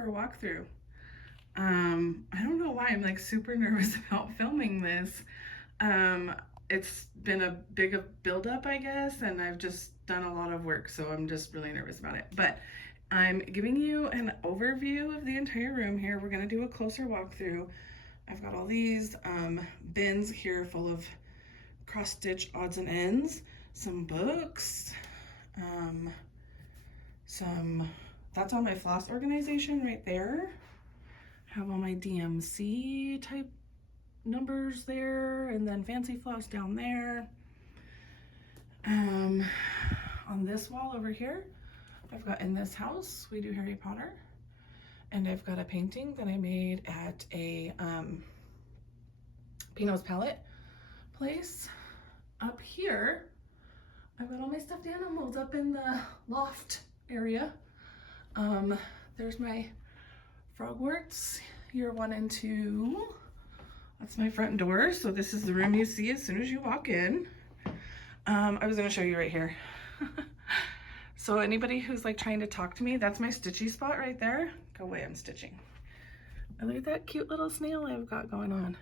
for a walkthrough. I don't know why I'm like super nervous about filming this. It's been a big build-up, I guess, and I've just done a lot of work, so I'm just really nervous about it. But I'm giving you an overview of the entire room here. We're gonna do a closer walkthrough. I've got all these bins here full of cross-stitch odds and ends, some books, that's all my floss organization right there. I have all my DMC type numbers there, and then fancy floss down there. On this wall over here, I've got In This House, We Do Harry Potter. And I've got a painting that I made at a Pino's Palette place. Up here, I've got all my stuffed animals up in the loft area. There's my Frogwarts, year 1 and 2. That's my front door. So this is the room you see as soon as you walk in. I was gonna show you right here. So anybody who's like trying to talk to me, that's my stitchy spot right there. Go away, I'm stitching. And look at that cute little snail I've got going on.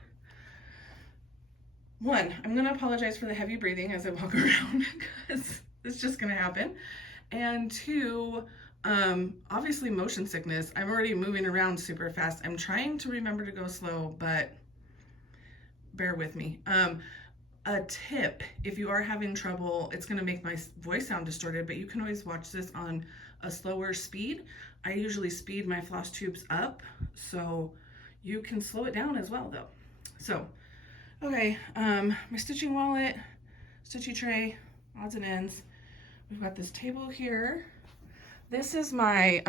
One, I'm gonna apologize for the heavy breathing as I walk around because it's just gonna happen. And two, obviously motion sickness. I'm already moving around super fast. I'm trying to remember to go slow, but bear with me. A tip, if you are having trouble, it's gonna make my voice sound distorted, but you can always watch this on a slower speed. I usually speed my floss tubes up, so you can slow it down as well though. So, okay, my stitching wallet, stitchy tray, odds and ends. We've got this table here. This is my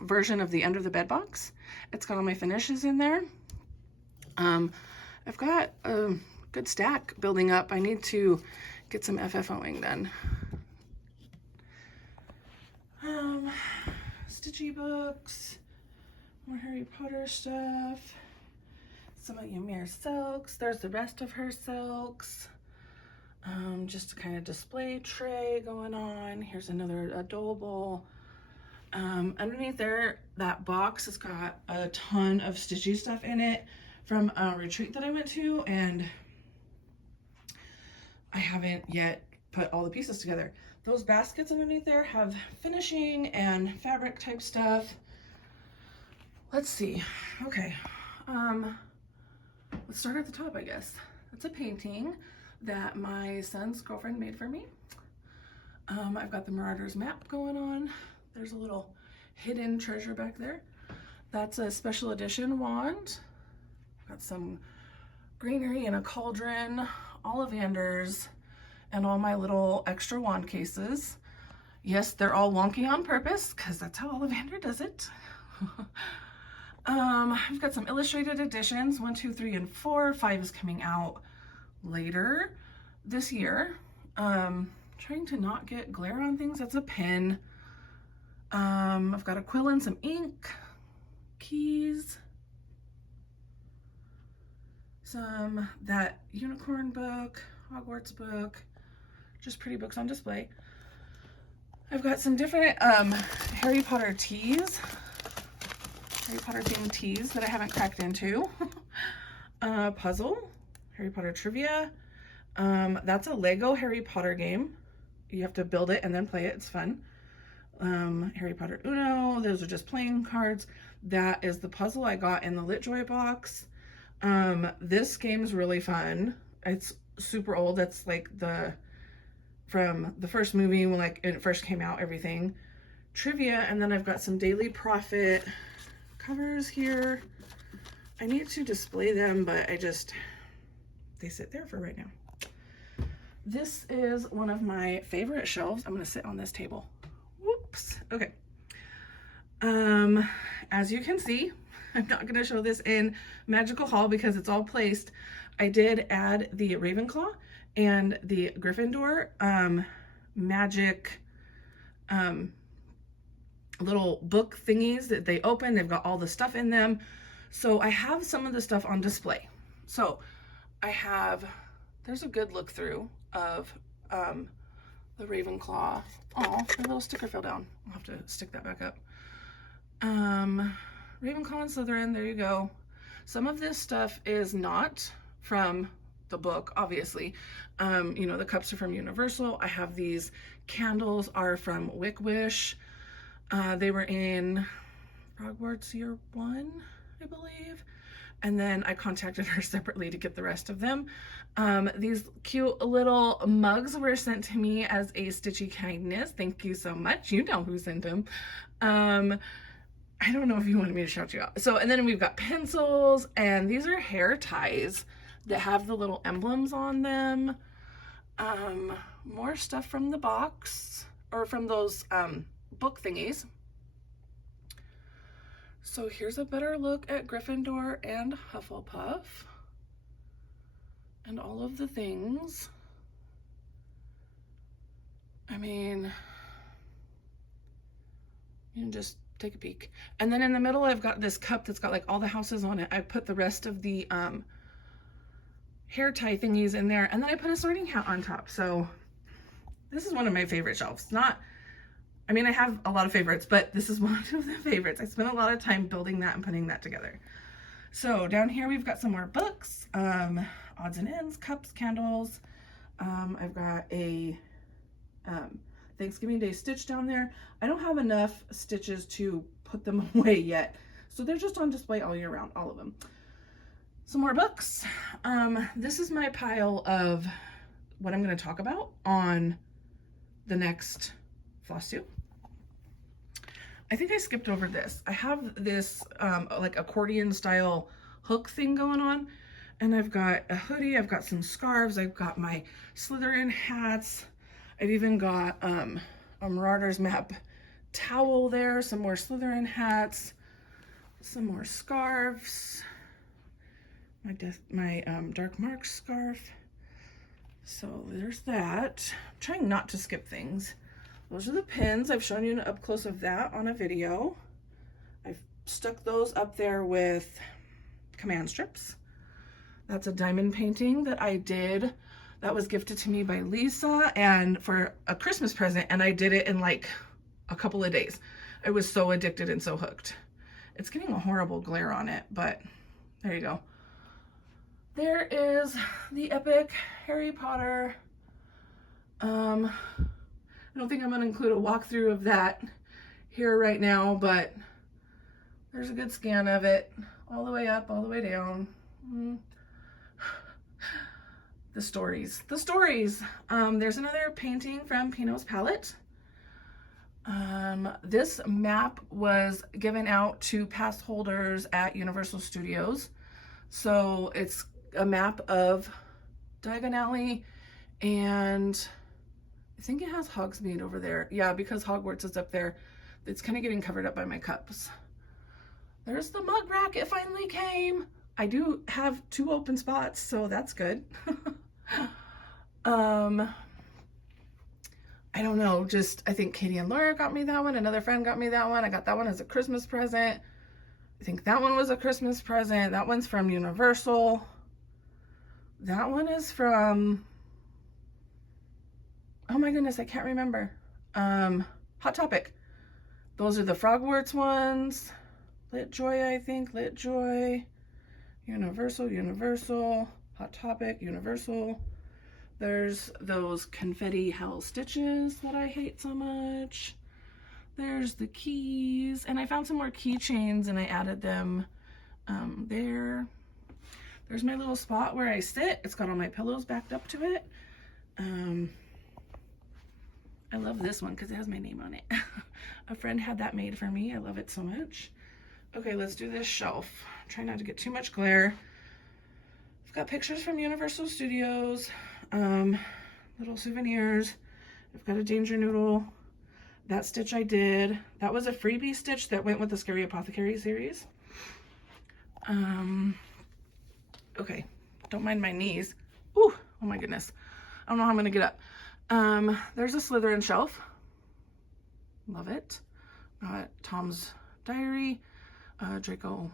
version of the under the bed box. It's got all my finishes in there. I've got a good stack building up. I need to get some FFOing done. Stitchy books, more Harry Potter stuff, some of Ymir silks. There's the rest of her silks. Just a kind of display tray going on. Here's another adorable. Underneath there, that box has got a ton of stitchy stuff in it from a retreat that I went to, and I haven't yet put all the pieces together. Those baskets underneath there have finishing and fabric type stuff. Let's see. Okay. Let's start at the top, I guess. That's a painting that my son's girlfriend made for me. I've got the Marauders map going on. There's a little hidden treasure back there. That's a special edition wand. I've got some greenery in a cauldron, Ollivanders, and all my little extra wand cases. Yes, they're all wonky on purpose because that's how Ollivander does it. I've got some illustrated editions, 1, 2, 3, and 4. 5 is coming out later this year. Trying to not get glare on things. That's a pen. I've got a quill and some ink, keys, that unicorn book, Hogwarts book, just pretty books on display. I've got some different Harry Potter teas, Harry Potter themed teas that I haven't cracked into. Puzzle, Harry Potter trivia. That's a Lego Harry Potter game. You have to build it and then play it. It's fun. Harry Potter Uno. Those are just playing cards. That is the puzzle I got in the LitJoy box. This game's really fun. It's super old. That's like from the first movie when like it first came out, everything. Trivia, and then I've got some Daily Prophet covers here. I need to display them, but they sit there for right now. This is one of my favorite shelves. I'm gonna sit on this table. Whoops, okay. As you can see, I'm not gonna show this in Magical Hall because it's all placed. I did add the Ravenclaw and the Gryffindor magic little book thingies that they open. They've got all the stuff in them. So I have some of the stuff on display. So there's a good look through of the Ravenclaw. Oh, my little sticker fell down. I'll have to stick that back up. Ravenclaw and Slytherin, there you go. Some of this stuff is not from the book, obviously. You know, the cups are from Universal. I have these candles are from Wick Wish. They were in Hogwarts Year 1, I believe. And then I contacted her separately to get the rest of them. These cute little mugs were sent to me as a Stitchy kindness. Thank you so much. You know who sent them. I don't know if you wanted me to shout you out. So, and then we've got pencils, and these are hair ties that have the little emblems on them. More stuff from the box, or from those book thingies. So here's a better look at Gryffindor and Hufflepuff. And all of the things. I mean, you can just take a peek. And then in the middle, I've got this cup that's got like all the houses on it. I put the rest of the hair tie thingies in there. And then I put a sorting hat on top. So this is one of my favorite shelves. I mean, I have a lot of favorites, but this is one of the favorites. I spent a lot of time building that and putting that together. So down here, we've got some more books, odds and ends, cups, candles. I've got a Thanksgiving Day stitch down there. I don't have enough stitches to put them away yet. So they're just on display all year round, all of them. Some more books. This is my pile of what I'm going to talk about on the next Flosstube. I think I skipped over this. I have this like accordion style hook thing going on, and I've got a hoodie, I've got some scarves, I've got my Slytherin hats, I've even got a Marauders Map towel there, some more Slytherin hats, some more scarves, my Dark Marks scarf. So there's that. I'm trying not to skip things. Those are the pins. I've shown you an up close of that on a video. I've stuck those up there with command strips. That's a diamond painting that I did. That was gifted to me by Lisa and for a Christmas present, and I did it in like a couple of days. I was so addicted and so hooked. It's getting a horrible glare on it, but there you go. There is the epic Harry Potter. I don't think I'm going to include a walkthrough of that here right now, but there's a good scan of it all the way up, all the way down. The stories. There's another painting from Pinot's palette. This map was given out to pass holders at Universal Studios. So it's a map of Diagon Alley, and I think it has Hogsmeade over there. Yeah, because Hogwarts is up there. It's kind of getting covered up by my cups. There's the mug rack. It finally came. I do have 2 open spots, so that's good. I don't know. I think Katie and Laura got me that one. Another friend got me that one. I got that one as a Christmas present. I think that one was a Christmas present. That one's from Universal. That one is from... oh my goodness, I can't remember. Hot Topic. Those are the Frogwarts ones. Lit Joy, I think. Lit Joy. Universal. Hot Topic, Universal. There's those confetti hell stitches that I hate so much. There's the keys. And I found some more keychains and I added them there. There's my little spot where I sit. It's got all my pillows backed up to it. I love this one because it has my name on it. A friend had that made for me. I love it so much. Okay, let's do this shelf. Try not to get too much glare. I've got pictures from Universal Studios, little souvenirs. I've got a Danger Noodle. That stitch I did. That was a freebie stitch that went with the Scary Apothecary series. Okay, don't mind my knees. Ooh, oh my goodness. I don't know how I'm gonna get up. There's a Slytherin shelf. Love it. Tom's diary, Draco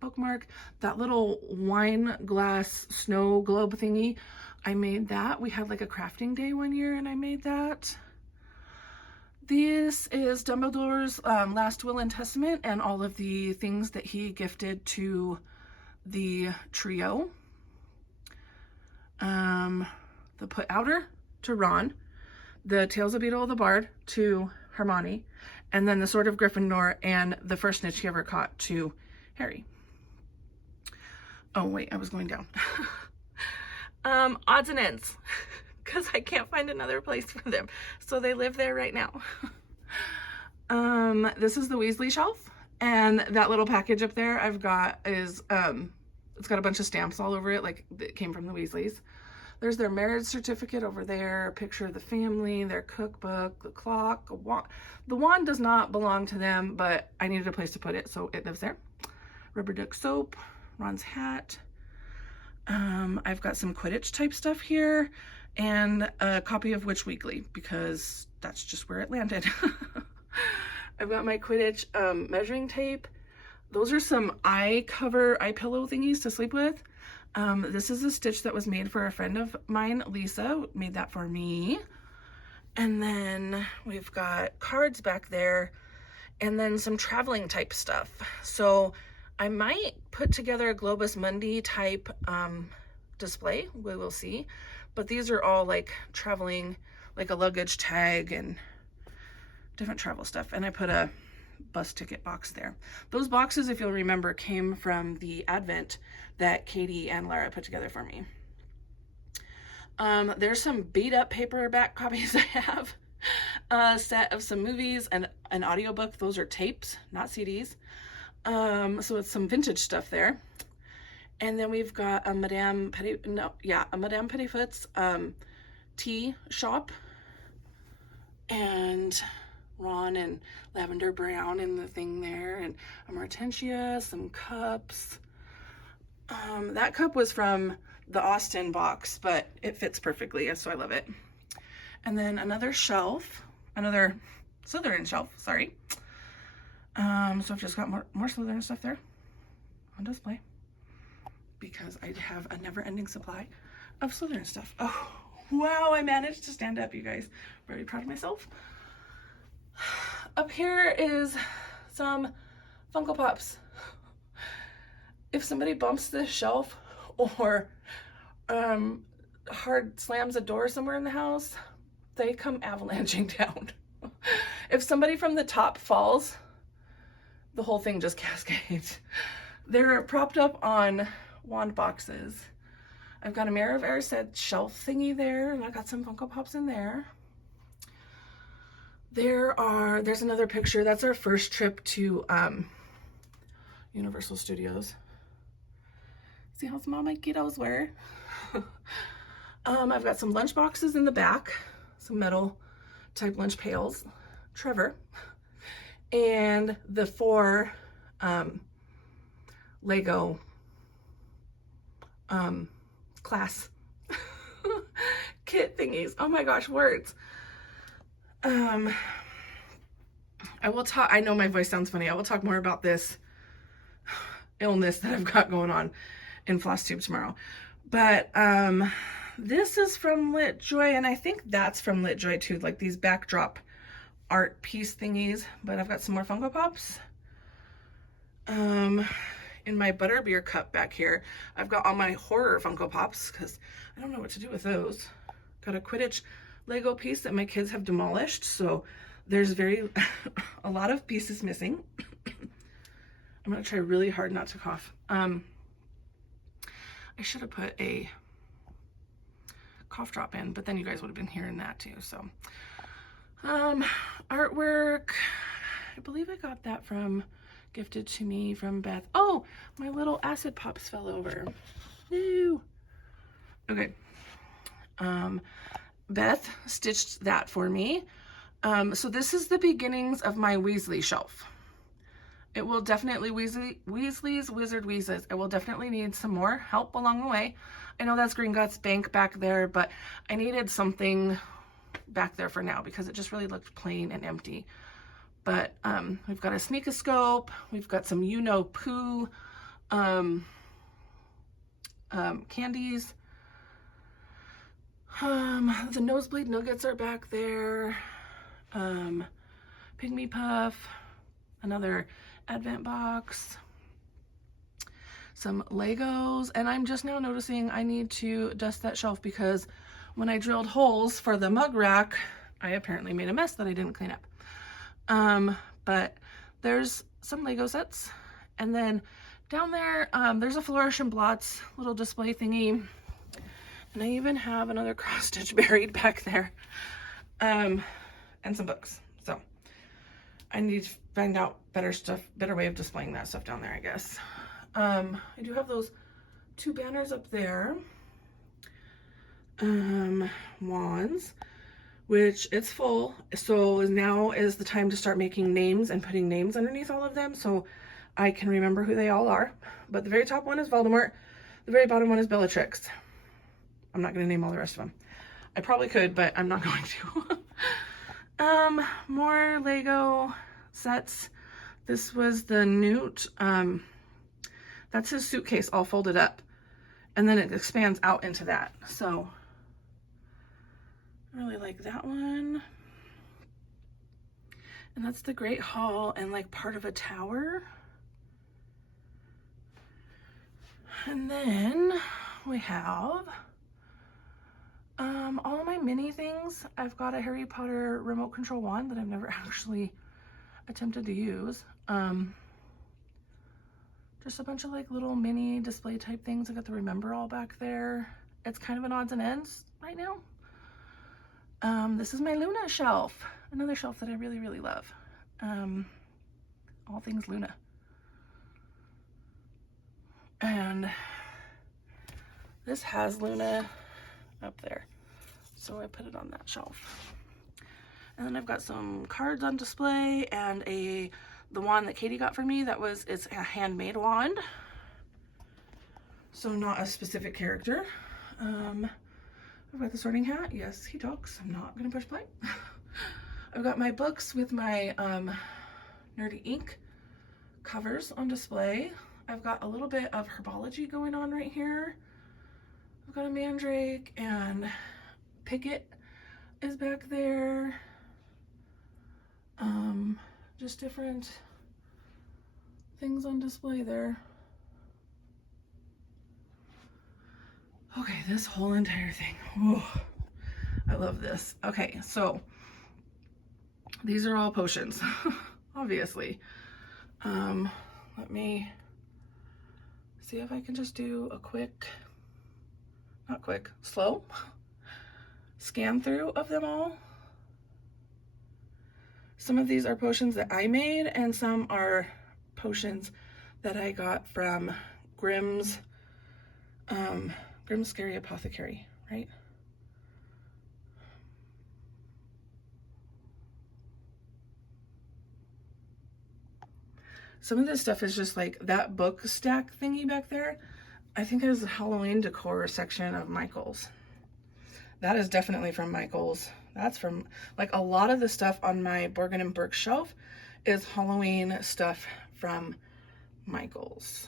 bookmark. That little wine glass snow globe thingy, I made that. We had like a crafting day one year and I made that. This is Dumbledore's last will and testament and all of the things that he gifted to the trio. The Put Outer to Ron, the Tales of Beedle the Bard to Hermione, and then the Sword of Gryffindor and the first snitch he ever caught to Harry. Oh wait, I was going down. Odds and ends, because I can't find another place for them. So they live there right now. This is the Weasley Shelf, and that little package up there I've got is, it's got a bunch of stamps all over it, like it came from the Weasleys. There's their marriage certificate over there, a picture of the family, their cookbook, the clock, a wand. The wand does not belong to them, but I needed a place to put it, so it lives there. Rubber duck soap, Ron's hat. I've got some Quidditch type stuff here, and a copy of Witch Weekly, because that's just where it landed. I've got my Quidditch measuring tape. Those are some eye pillow thingies to sleep with. This is a stitch that was made for a friend of mine, Lisa, made that for me. And then we've got cards back there, and then some traveling type stuff. So I might put together a Globus Mundi type display, we will see. But these are all like traveling, like a luggage tag and different travel stuff. And I put a bus ticket box there. Those boxes, if you'll remember, came from the Advent that Katie and Lara put together for me. There's some beat up paperback copies I have. A set of some movies and an audiobook. Those are tapes, not CDs. So it's some vintage stuff there. And then we've got a Madame Petitfoot's tea shop. And Ron and Lavender Brown in the thing there, and a Hortensia, some cups. That cup was from the Austin box, but it fits perfectly, so I love it. And then another shelf, another Slytherin shelf, sorry. So I've just got more Slytherin stuff there on display, because I have a never-ending supply of Slytherin stuff. Oh, wow, I managed to stand up, you guys. Very proud of myself. Up here is some Funko Pops. If somebody bumps this shelf or hard slams a door somewhere in the house, they come avalanching down. If somebody from the top falls, the whole thing just cascades. They're propped up on wand boxes. I've got a Mirror of Erised shelf thingy there, and I got some Funko Pops in there. There's another picture. That's our first trip to Universal Studios. See how small my kiddos were? I've got some lunch boxes in the back, some metal type lunch pails, Trevor, and the 4 Lego class kit thingies. Oh my gosh, words. I will talk, I know my voice sounds funny. I will talk more about this illness that I've got going on in Flosstube tomorrow. But this is from LitJoy, and I think that's from LitJoy too, like these backdrop art piece thingies. But I've got some more Funko Pops. In my butterbeer cup back here, I've got all my horror Funko Pops, because I don't know what to do with those. Got a Quidditch Lego piece that my kids have demolished, so there's a lot of pieces missing. I'm gonna try really hard not to cough. I should have put a cough drop in, but then you guys would have been hearing that too. So artwork, I believe I got that gifted to me from Beth. Oh, my little acid pops fell over. Ew. Okay. Beth stitched that for me. So this is the beginnings of my Weasley shelf. It will definitely, Weasley's Wizard Weezes, it will definitely need some more help along the way. I know that's Gringotts Bank back there, but I needed something back there for now because it just really looked plain and empty. But we've got a Sneakoscope, we've got some You-Know-Pooh candies. The Nosebleed Nuggets are back there. Pygmy Puff, another Advent box, some Legos, and I'm just now noticing I need to dust that shelf because when I drilled holes for the mug rack, I apparently made a mess that I didn't clean up. But there's some Lego sets, and then down there, there's a Flourish and Blots little display thingy, and I even have another cross stitch buried back there, and some books. So I need to find out better way of displaying that stuff down there, I guess. I do have those 2 banners up there. Wands, which it's full, so now is the time to start making names and putting names underneath all of them so I can remember who they all are. But the very top one is Voldemort, the very bottom one is Bellatrix. I'm not going to name all the rest of them. I probably could, but I'm not going to. More Lego sets. This was the Newt. That's his suitcase all folded up, and then it expands out into that. So I really like that one. And that's the Great Hall and like part of a tower. And then we have all of my mini things. I've got a Harry Potter remote control wand that I've never actually attempted to use. Just a bunch of like little mini display type things. I got the Remember All back there. It's kind of an odds and ends right now. This is my Luna shelf, another shelf that I really, really love. All things Luna. And this has Luna up there, so I put it on that shelf. And then I've got some cards on display and the wand that Katie got for me. It's a handmade wand, so not a specific character. I've got the Sorting Hat. Yes, he talks. I'm not gonna push play. I've got my books with my Nerdy Ink covers on display. I've got a little bit of herbology going on right here. I've got a Mandrake, and Picket is back there. Just different things on display there. Okay, this whole entire thing. Oh, I love this. Okay, so these are all potions, obviously. Let me see if I can just do a slow scan through of them all. Some of these are potions that I made, and some are potions that I got from Grimm's Scary Apothecary, right? Some of this stuff is just like that book stack thingy back there. I think it is the Halloween decor section of Michael's. That is definitely from Michael's. That's from, like, a lot of the stuff on my Borgin & Burke shelf is Halloween stuff from Michael's.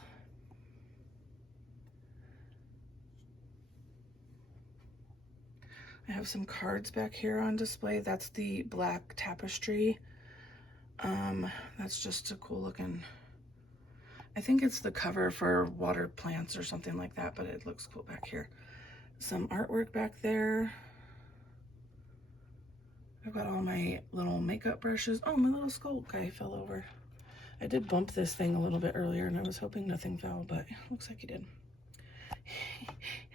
I have some cards back here on display. That's the black tapestry. That's just a cool looking, I think it's the cover for water plants or something like that, but it looks cool back here. Some artwork back there. I've got all my little makeup brushes. Oh, my little skull guy fell over. I did bump this thing a little bit earlier, and I was hoping nothing fell, but it looks like he did.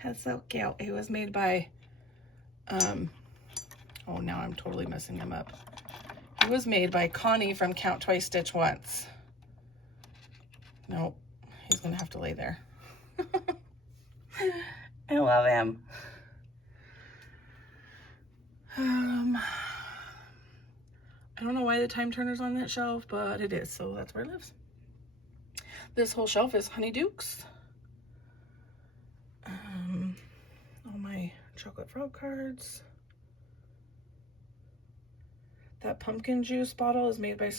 That's so cute. It was made by, oh, now I'm totally messing him up. It was made by Connie from Count Twice Stitch Once. Nope, he's gonna have to lay there. I love him. I don't know why the time turner's on that shelf, but it is, so that's where it lives. This whole shelf is Honeydukes. All my chocolate frog cards. That pumpkin juice bottle is made by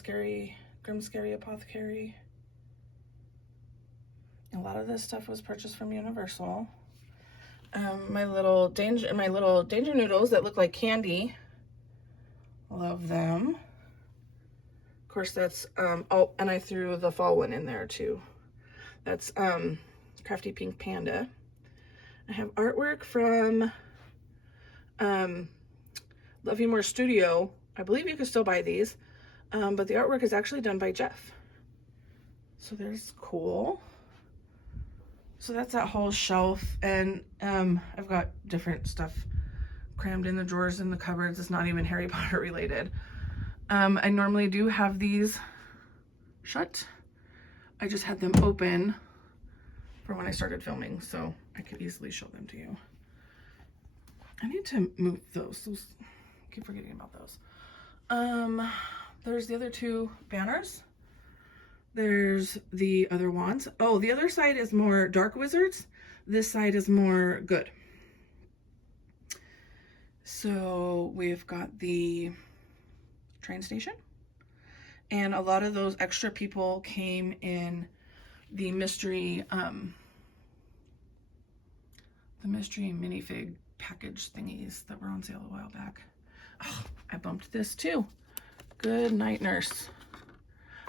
Grimm's Scary Apothecary. A lot of this stuff was purchased from Universal. My little danger noodles that look like candy. Love them. Of course, that's, oh, and I threw the fall one in there too. That's Crafty Pink Panda. I have artwork from Love You More Studio. I believe you can still buy these, but the artwork is actually done by Jeff. So there's cool. So that's that whole shelf, and I've got different stuff crammed in the drawers and the cupboards. It's not even Harry Potter related. I normally do have these shut. I just had them open for when I started filming, so I could easily show them to you. I need to move those. I keep forgetting about those. There's the other two banners. There's the other wands. Oh, the other side is more dark wizards. This side is more good. So we've got the train station. And a lot of those extra people came in the mystery minifig package thingies that were on sale a while back. Oh, I bumped this too. Good night, nurse.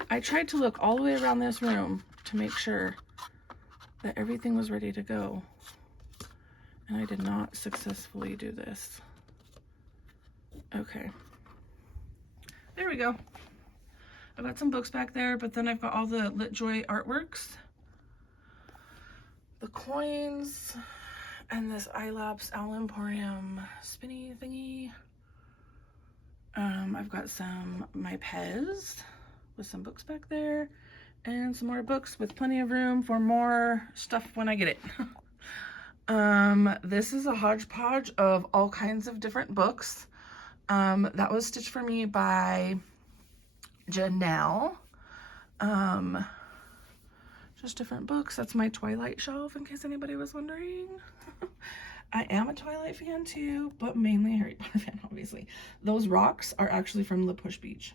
I tried to look all the way around this room to make sure that everything was ready to go, and I did not successfully do this. Okay, there we go. I've got some books back there, but then I've got all the LitJoy artworks, the coins, and this iLapse Owl Emporium spinny thingy. I've got some my Pez with some books back there, and some more books with plenty of room for more stuff when I get it. This is a hodgepodge of all kinds of different books. That was stitched for me by Janelle. Just different books. That's my Twilight shelf, in case anybody was wondering. I am a Twilight fan too, but mainly a Harry Potter fan, obviously. Those rocks are actually from La Push Beach.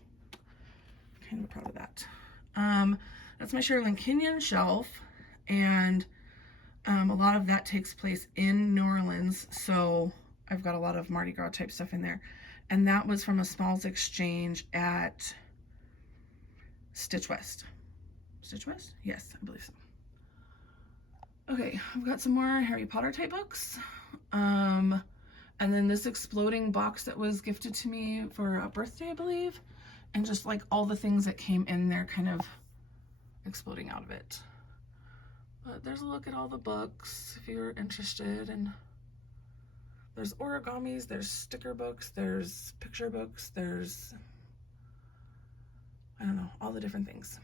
Kind of proud of that. That's my Sherilyn Kenyon shelf, and a lot of that takes place in New Orleans, so I've got a lot of Mardi Gras type stuff in there. And that was from a Smalls exchange at Stitch West. Stitch West? Yes, I believe so. Okay, I've got some more Harry Potter type books. And then this exploding box that was gifted to me for a birthday, I believe. And just like all the things that came in there kind of exploding out of it. But there's a look at all the books if you're interested. And there's origamis, there's sticker books, there's picture books, there's, I don't know, all the different things.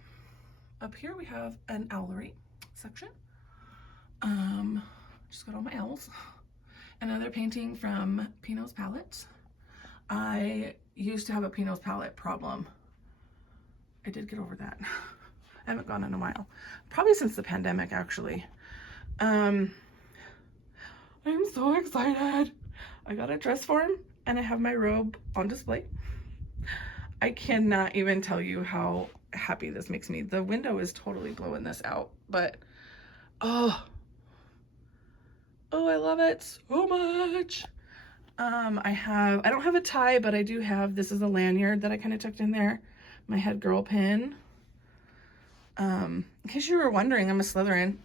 Up here we have an owlery section. Just got all my owls. Another painting from Pinot's palette. I used to have a Pinot's palette problem. I did get over that. I haven't gone in a while. Probably since the pandemic, actually. I'm so excited. I got a dress form and I have my robe on display. I cannot even tell you how happy this makes me. The window is totally blowing this out, but oh, I love it so much. I don't have a tie, but I do have, this is a lanyard that I kind of tucked in there. My head girl pin. In case you were wondering, I'm a Slytherin.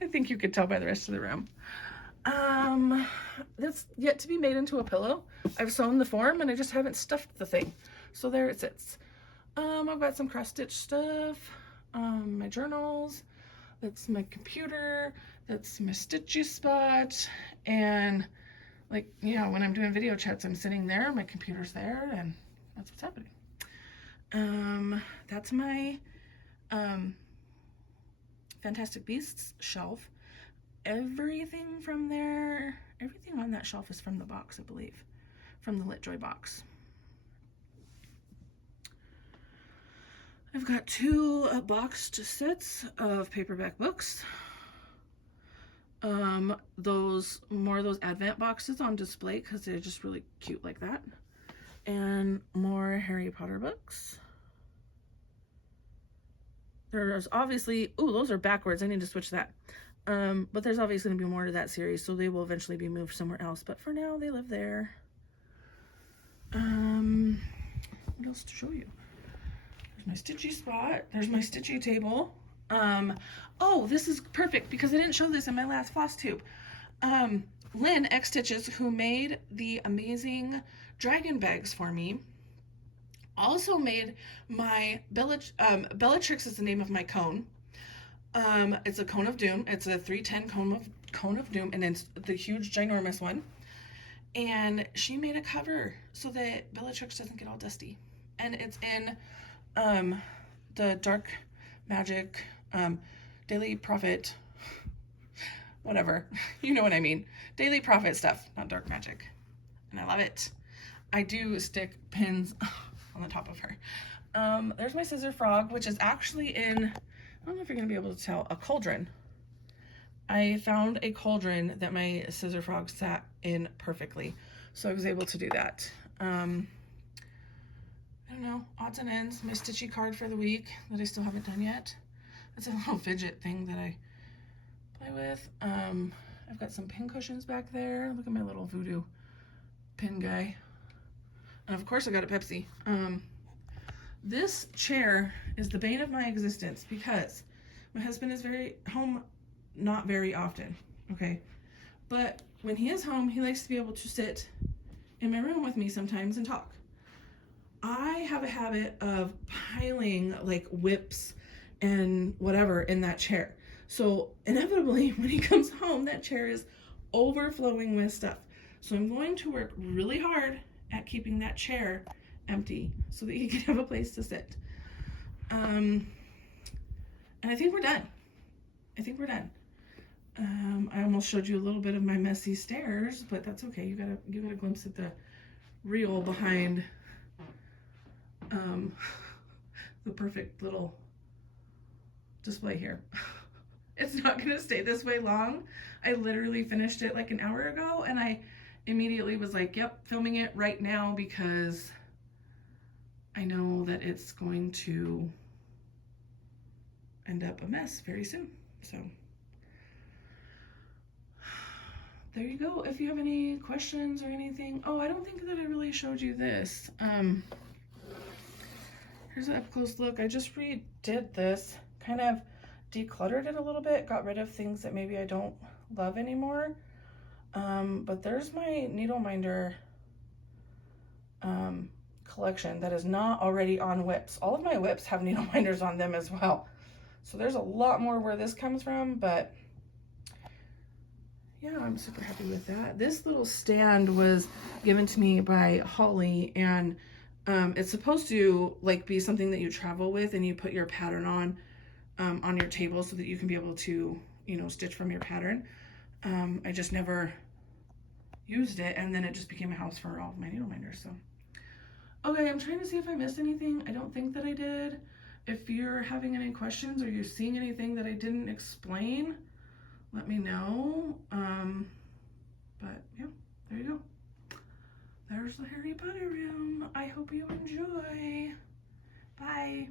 I think you could tell by the rest of the room. That's yet to be made into a pillow. I've sewn the form and I just haven't stuffed the thing. So there it sits. I've got some cross stitch stuff, my journals, that's my computer, that's my stitchy spot, and like, yeah, when I'm doing video chats, I'm sitting there, my computer's there, and that's what's happening. That's my Fantastic Beasts shelf. Everything from there, everything on that shelf is from the box, I believe, from the LitJoy box. I've got two boxed sets of paperback books. Those Advent boxes on display because they're just really cute like that. And more Harry Potter books. There's obviously, oh, those are backwards. I need to switch that. But there's obviously going to be more to that series, so they will eventually be moved somewhere else. But for now, they live there. What else to show you? There's my stitchy spot. There's my stitchy table. Oh, this is perfect because I didn't show this in my last floss tube. Lynn X Stitches, who made the amazing dragon bags for me, also made my Bellatrix is the name of my cone. It's a cone of doom. It's a 310 cone of doom, and it's the huge ginormous one. And she made a cover so that Bellatrix doesn't get all dusty. And it's in the Dark Magic Daily Prophet, whatever. You know what I mean. Daily Prophet stuff, not Dark Magic. And I love it. I do stick pins on the top of her. There's my scissor frog, which is actually in, I don't know if you're going to be able to tell, a cauldron. I found a cauldron that my scissor frog sat in perfectly, so I was able to do that. I don't know, odds and ends, my stitchy card for the week that I still haven't done yet. It's a little fidget thing that I play with. I've got some pin cushions back there. Look at my little voodoo pin guy. And of course I got a Pepsi. This chair is the bane of my existence because my husband is home not very often, okay? But when he is home, he likes to be able to sit in my room with me sometimes and talk. I have a habit of piling like whips and whatever in that chair. So inevitably, when he comes home, that chair is overflowing with stuff. So I'm going to work really hard at keeping that chair empty so that he can have a place to sit. And I think we're done. I almost showed you a little bit of my messy stairs, but that's okay. You got a glimpse at the reel behind the perfect little display here. It's not gonna stay this way long. I literally finished it like an hour ago, and I immediately was like, yep, filming it right now because I know that it's going to end up a mess very soon. So there you go. If you have any questions or anything. Oh, I don't think that I really showed you this. Here's an up close look. I just redid this, kind of decluttered it a little bit, got rid of things that maybe I don't love anymore. But there's my needle minder collection that is not already on whips. All of my whips have needle minders on them as well. So there's a lot more where this comes from, but yeah, I'm super happy with that. This little stand was given to me by Holly, and it's supposed to like be something that you travel with and you put your pattern on your table so that you can be able to, you know, stitch from your pattern. I just never used it, and then it just became a house for all of my needle minders. So okay, I'm trying to see if I missed anything. I don't think that I did. If you're having any questions or you're seeing anything that I didn't explain, let me know. But yeah, there you go. There's the Harry Potter room. I hope you enjoy. Bye.